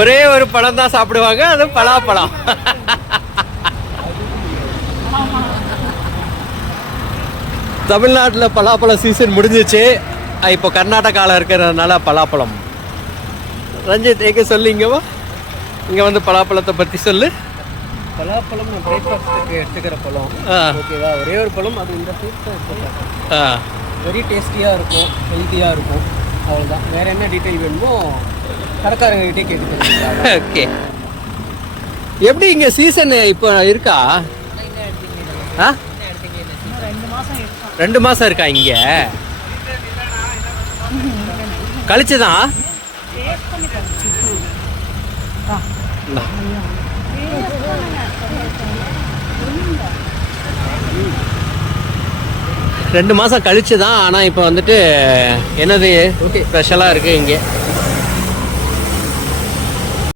ஒரே ஒரு பழம் தான் சாப்பிடுவாங்க அது பலாப்பழம். தமிழ்நாட்டில் பலாப்பழம் சீசன் முடிஞ்சிச்சு. இப்போ கர்நாடகாவில் இருக்கிறதுனால பலாப்பழம். ரஞ்சித் எங்க சொல்லு இங்கவா இங்கே வந்து பலாப்பழத்தை பற்றி சொல்லு. பலாப்பழம் பிரேக்ஃபாஸ்ட்டுக்கு எடுத்துக்கிற பழம். ஓகேவா ஒரே ஒரு பழம் அது இந்த ஃப்ரூட்ஸ் வெரி டேஸ்டியாக இருக்கும் ஹெல்த்தியாக இருக்கும். அவ்வளோதான் வேறு என்ன டீட்டெயில் வேணுமோ கடைக்காரங்ககிட்டே கேட்டுக்கிறேன் ஓகே. எப்படி இங்கே சீசன் இப்போ இருக்கா? ஆ? ரெண்டு மாதம் இருக்கா இங்கே? கழிச்சு தான் ரெண்டு மாதம் கழிச்சு தான் ஆனால் இப்போ வந்துட்டு என்னது ஸ்பெஷலாக இருக்குது இங்கே.